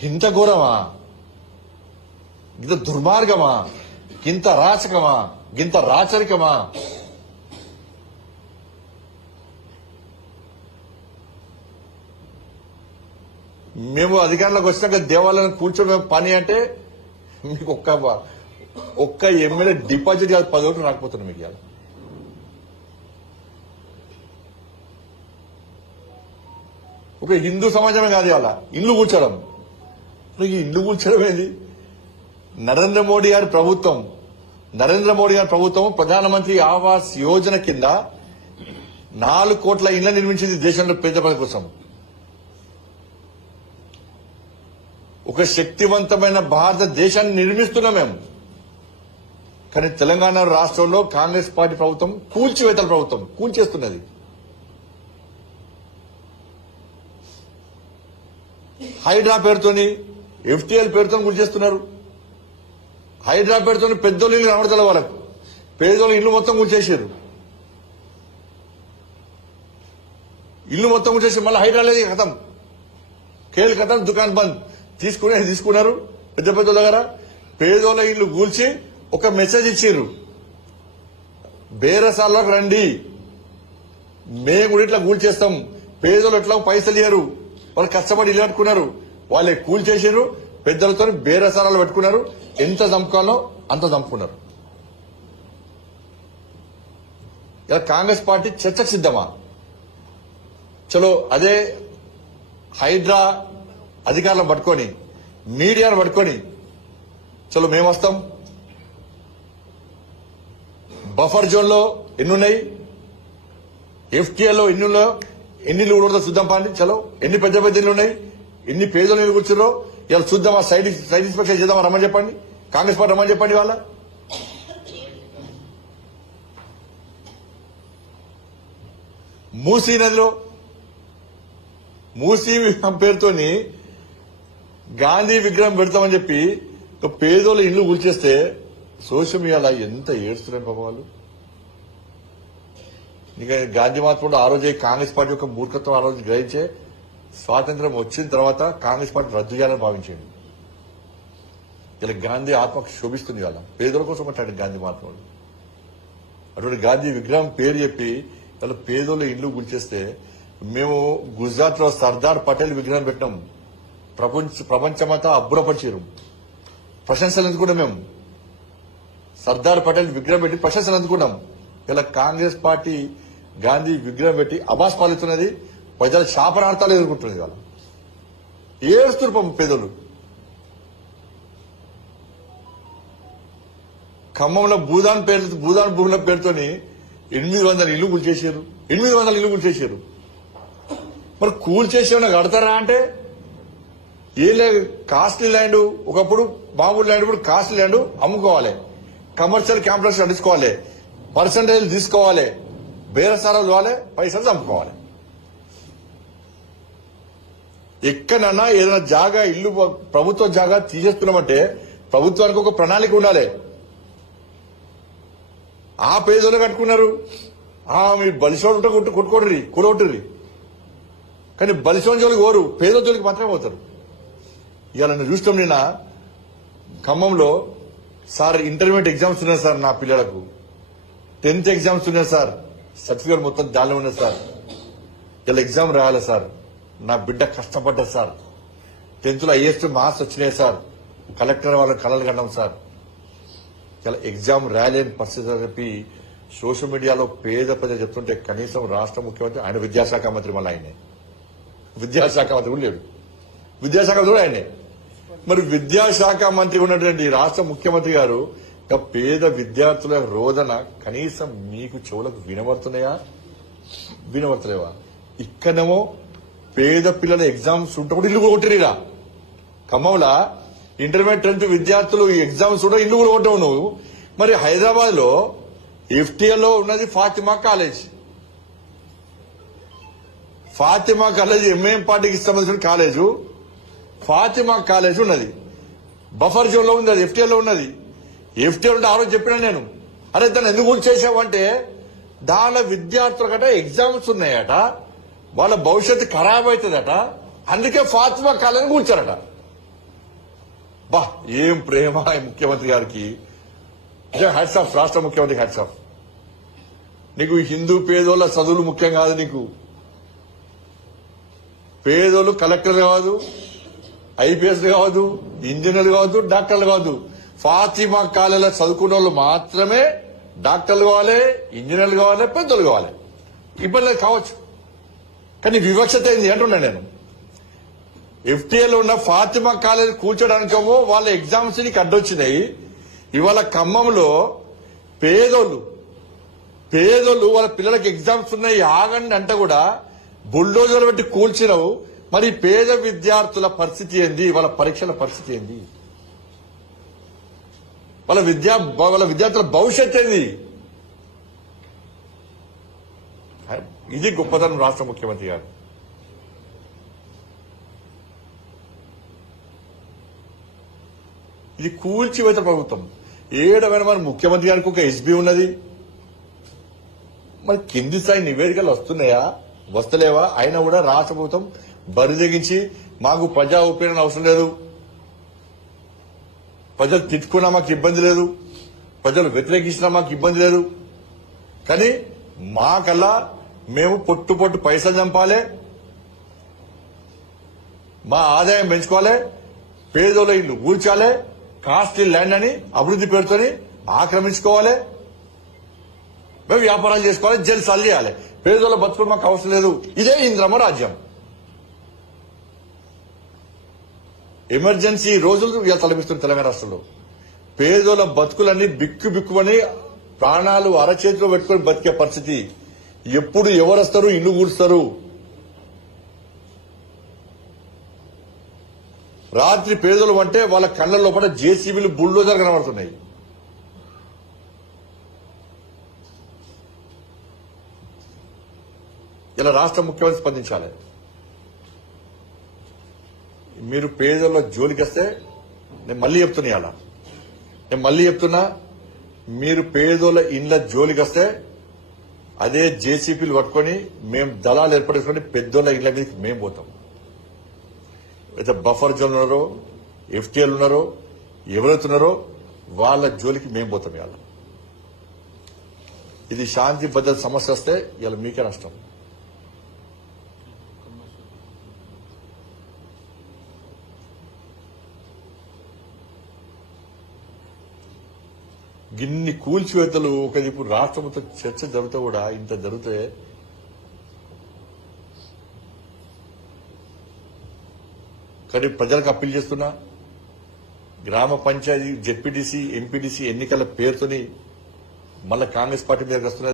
గింత ఘోరమా, గింత దుర్మార్గమా, గింత రాచకమా, గింత రాచరికమా? మేము అధికారంలోకి వచ్చినాక దేవాలయాన్ని కూర్చోమే పని అంటే మీకు ఒక్క ఎమ్మెల్యే డిపాజిట్ కాదు 10 ఓట్లు రాకపోతున్నాం మీకు. ఇవాళ ఒక హిందూ సమాజమే కాదు ఇవాళ ఇల్లు కూర్చోడం. ఇల్లు కూర్చోడం ఏంది? నరేంద్ర మోడీ గారి ప్రభుత్వం ప్రధానమంత్రి ఆవాస్ యోజన కింద 4 కోట్ల ఇళ్ల నిర్మించింది దేశంలో పేద ప్రజల కోసం. ఒక శక్తివంతమైన భారతదేశాన్ని నిర్మిస్తున్నాం మేము. కానీ తెలంగాణ రాష్ట్రంలో కాంగ్రెస్ పార్టీ ప్రభుత్వం కూల్చివేతల ప్రభుత్వం కూల్చేస్తున్నది. హైడ్రా పేరుతోని, ఎఫ్టీఎల్ పేరుతో కూల్చేస్తున్నారు. హైడ్రా పేరుతోని పెద్దోళ్ళు ఇల్లు కనబడతారు, వాళ్ళకు పేదోళ్ళు ఇల్లు మొత్తం కూల్చేసారు. ఇల్లు మొత్తం కూల్చేసి మళ్ళీ హైడ్రా లేదు, కథం కేల్ కథం, దుకాణం బంద్. తీసుకున్నారు పెద్ద పెద్ద దగ్గర. పేదోళ్ళ ఇల్లు కూల్చి ఒక మెసేజ్ ఇచ్చిర్రు, బేరసాల్లోకి రండి, మేము కూడా ఇట్లా కూల్చేస్తాం. పేదోళ్ళు ఎట్లా పైసలు ఇయ్యరు, వాళ్ళు కష్టపడి ఇల్లు కట్టుకున్నారు, వాళ్ళే కూల్చేసారు. పెద్దలతో బేరసారాలు పెట్టుకున్నారు, ఎంత చంపుకోవాలో అంత చంపుకున్నారు. ఇలా కాంగ్రెస్ పార్టీ చర్చకు సిద్ధమా? చలో అదే హైడ్రా అధికారులను పట్టుకొని, మీడియాను పట్టుకొని, చలో మేము వస్తాం. బఫర్ జోన్ లో ఎన్నున్నాయి, ఎఫ్టీఎల్ లో ఎన్ని కూడా చూద్దాం పాండి. చలో ఎన్ని పెద్ద పెద్ద ఇల్లు ఉన్నాయి, ఎన్ని పేదలు ఇల్లు కూర్చున్నారో ఇలా చూద్దామా. సైడ్ ఇన్స్పెక్షన్ చేద్దామా, రమ్మని చెప్పండి. కాంగ్రెస్ పార్టీ రమ్మని చెప్పండి. వాళ్ళ మూసీ నదిలో మూసీ పేరుతోని గాంధీ విగ్రహం పెడతామని చెప్పి పేదోళ్ళ ఇల్లు కూల్చేస్తే సోషల్ మీడియాలో ఎంత ఏడుస్తున్నారు పాపం వాళ్ళు. ఇంకా గాంధీ మాత్రం ఆ రోజే కాంగ్రెస్ పార్టీ యొక్క మూర్ఖత్వం ఆ రోజు గ్రహించే స్వాతంత్ర్యం వచ్చిన తర్వాత కాంగ్రెస్ పార్టీ రద్దు చేయాలని భావించండి. ఇలా గాంధీ ఆత్మకు శోభిస్తుంది. వాళ్ళ పేదల కోసం మాట్లాడి గాంధీ మహాత్ముడు అటువంటి గాంధీ విగ్రహం పేరు చెప్పి ఇలా పేదోళ్ళ ఇల్లు కూల్చేస్తే, మేము గుజరాత్ లో సర్దార్ పటేల్ విగ్రహం పెట్టినాం. ప్రపంచమంతా అబ్బురపరిచారు, ప్రశంసలు అందుకున్నాం. మేము సర్దార్ పటేల్ విగ్రహం పెట్టి ప్రశంసలు అందుకున్నాం. ఇలా కాంగ్రెస్ పార్టీ గాంధీ విగ్రహం పెట్టి అబాస్ పాలిస్తున్నది, ప్రజల శాపనార్థాలు ఎదుర్కొంటున్నది. వాళ్ళ ఏడుస్తున్నారు పేదలు. ఖమ్మంలో భూదాన్ భూముల పేరుతోని 800 ఇల్లు కూల్చేసారు. 800 ఇల్లు కూల్చేసారు. మరి కూల్చేసేమన్నా కడతారా అంటే కాస్ట్లీ ల్యాండ్, ఒకప్పుడు మామూలు ల్యాండ్, ఇప్పుడు కాస్ట్లీ ల్యాండ్ అమ్ముకోవాలి, కమర్షియల్ కాంప్లెక్స్ నడుచుకోవాలి, పర్సంటేజ్ తీసుకోవాలి, బేరసారాలు ఇవ్వాలి, పైసలు చంపుకోవాలి. ఎక్కడన్నా ఏదైనా జాగా ఇల్లు ప్రభుత్వ జాగా తీసేస్తున్నామంటే ప్రభుత్వానికి ఒక ప్రణాళిక ఉండాలి. ఆ పేదోళ్ళు కట్టుకున్నారు, మీరు బలిసోడు ఉంటే కూడగొట్టుర్రి. కానీ బలిసోని జోలికి పోరు, పేద జోలికి మాత్రమే పోతారు. ఇవాళ నేను చూస్తాం, నిన్న ఖమ్మంలో సార్ ఇంటర్మీడియట్ ఎగ్జామ్స్ ఉన్నాయి సార్, నా పిల్లలకు 10th ఎగ్జామ్స్ ఉన్నాయి సార్, సర్టిఫికేట్ మొత్తం దానిలో ఉన్నాయి సార్, ఇలా ఎగ్జామ్ రాయాలి సార్, నా బిడ్డ కష్టపడ్డా సార్, 10th లో హైయెస్ట్ మార్క్స్ వచ్చినాయి సార్, కలెక్టర్ వాళ్ళ కళలు కన్నాం సార్, ఇలా ఎగ్జామ్ రాయలేని పరిస్థితి అని చెప్పి సోషల్ మీడియాలో పేద ప్రజలు చెప్తుంటే కనీసం రాష్ట్ర ముఖ్యమంత్రి, ఆయన విద్యాశాఖ మంత్రి, మళ్ళీ ఆయనే విద్యాశాఖ మంత్రి కూడా లేడు, విద్యాశాఖ మంత్రి కూడా ఆయనే. మరి విద్యాశాఖ మంత్రి ఉన్నటువంటి రాష్ట్ర ముఖ్యమంత్రి గారు పేద విద్యార్థుల రోదన కనీసం మీకు చెవులకు వినబడుతున్నాయా? ఇక్కడేమో పేద పిల్లల ఎగ్జామ్స్ ఉంటే కూడా ఇల్లు కూడా కొట్టిరా. ఖమ్మంలో ఇంటర్మీడియట్ 10th విద్యార్థులు ఎగ్జామ్స్ కూడా ఇల్లు కూడా కొట్టావు నువ్వు. మరి హైదరాబాద్ లో ఎఫ్టీఎల్ లో ఉన్నది ఫాతిమా కాలేజ్ ఎంఏఎం పార్టీకి సంబంధించిన కాలేజు, ఫాతిమా కాలేజ్ ఉన్నది, బఫర్ జోన్ లో ఉంది, అది ఎఫ్టీఎల్ లో ఉన్నది. ఎఫ్టీఎల్ ఉంటే ఆ రోజు చెప్పినా నేను, అరే దాన్ని ఎందుకు చేసావంటే దానిలో విద్యార్థులకట ఎగ్జామ్స్ ఉన్నాయట, వాళ్ళ భవిష్యత్తు ఖరాబ్ అవుతుందట, అందుకే ఫాతిమా కాలేజ్ కూర్చారట. బా ఏం ప్రేమ ఈ ముఖ్యమంత్రి గారికి. హ్యాట్స్ ఆఫ్, రాష్ట్ర ముఖ్యమంత్రి హ్యాట్స్ ఆఫ్. నీకు హిందూ పేదోళ్ళ చదువులు ముఖ్యం కాదు. నీకు పేదోళ్ళు కలెక్టర్లు కాదు, ఐపీఎస్ కావద్దు, ఇంజనీర్లు కావద్దు, డాక్టర్లు కావద్దు. ఫాతిమా కాలేజీలో చదువుకున్న వాళ్ళు మాత్రమే డాక్టర్లు కావాలి, ఇంజనీర్లు కావాలి, పెద్దోళ్ళు కావాలి. ఇబ్బంది కావచ్చు, కానీ వివక్షత ఏంది అంటున్నా నేను. ఎఫ్టీఏలో ఉన్న ఫాతిమా కాలేజీ కూర్చోడానికేమో వాళ్ళ ఎగ్జామ్స్ నీకు అడ్డొచ్చినాయి. ఇవాళ ఖమ్మంలో పేదోళ్ళు వాళ్ళ పిల్లలకి ఎగ్జామ్స్ ఉన్నాయి ఆగండి అంటే కూడా బుల్డోజర్ పెట్టి కూల్చినవు. మరి పేద విద్యార్థుల పరిస్థితి ఏంది? వాళ్ళ పరీక్షల పరిస్థితి ఏంది? వాళ్ళ విద్యార్థుల భవిష్యత్ ఏంది? ఇది గొప్పతనం రాష్ట్ర ముఖ్యమంత్రి గారు. ఇది కూల్చివేత ప్రభుత్వం. ఏడమైన మన ముఖ్యమంత్రి గారికి ఒక ఎస్బీ ఉన్నది. మరి కింది స్థాయి నివేదికలు వస్తున్నాయా, వస్తలేవా? అయినా కూడా రాష్ట్ర ప్రభుత్వం బరిదెగించి మాకు ప్రజా ఉపయోగం అవసరం లేదు, ప్రజలు తిట్టుకున్నా మాకు ఇబ్బంది లేదు, ప్రజలు వ్యతిరేకించినా మాకు ఇబ్బంది లేదు, కానీ మాకల్లా మేము పొట్టు పైసలు చంపాలి, మా ఆదాయం పెంచుకోవాలి, పేదోళ్ళ ఇల్లు కూల్చాలి, కాస్ట్లీ ల్యాండ్ అని అభివృద్ధి పేరుతోని ఆక్రమించుకోవాలి, మేము వ్యాపారాలు చేసుకోవాలి, జల్సాలు చేయాలి, పేదోళ్ళ బతుకులు మాకు అవసరం లేదు. ఇదే ఇంద్రమ్మ రాజ్యం. ఎమర్జెన్సీ రోజులు ఇలా తలపిస్తుంది తెలంగాణ రాష్ట్రంలో. పేదోళ్ళ బతుకులన్నీ బిక్కుమని ప్రాణాలు అరచేతిలో పెట్టుకుని బతికే పరిస్థితి. ఎప్పుడు ఎవరు వస్తారు, ఇల్లు కూడుస్తారు. రాత్రి పేదలు అంటే వాళ్ళ కళ్ళ లోపల జేసీబీలు బుల్డోజర్ కనబడుతున్నాయి. ఇలా రాష్ట్ర ముఖ్యమంత్రి స్పందించాలి. మీరు పేదల జోలికి వస్తే నేను మళ్ళీ చెప్తున్నా, మీరు పేదోళ్ళ ఇండ్ల జోలికి వస్తే అదే జేసీపీలు పట్టుకొని మేము దళాలు ఏర్పడుకొని పెద్దోళ్ళ ఇండ్ల మీదకి మేము పోతాం. అయితే బఫర్ జోన్ ఉన్నారో, ఎఫ్టీఎల్ ఉన్నారో, ఎవరైతున్నారో వాళ్ళ జోలికి మేము పోతాం. ఇవాళ ఇది శాంతి భద్రత సమస్య వస్తే ఇవాళ మీకే నష్టం. గిన్ని కూల్చివేతలు ఒక ఇప్పుడు రాష్ట్రంతో చర్చ జరుగుతూ కూడా ఇంత జరిగితే కానీ ప్రజలకు అప్పీల్ చేస్తున్నా, గ్రామ పంచాయతీ, జెడ్పీటీసీ, ఎంపీటీసీ ఎన్నికల పేరుతోని మళ్ళా కాంగ్రెస్ పార్టీ మీదకి వస్తున్నారు.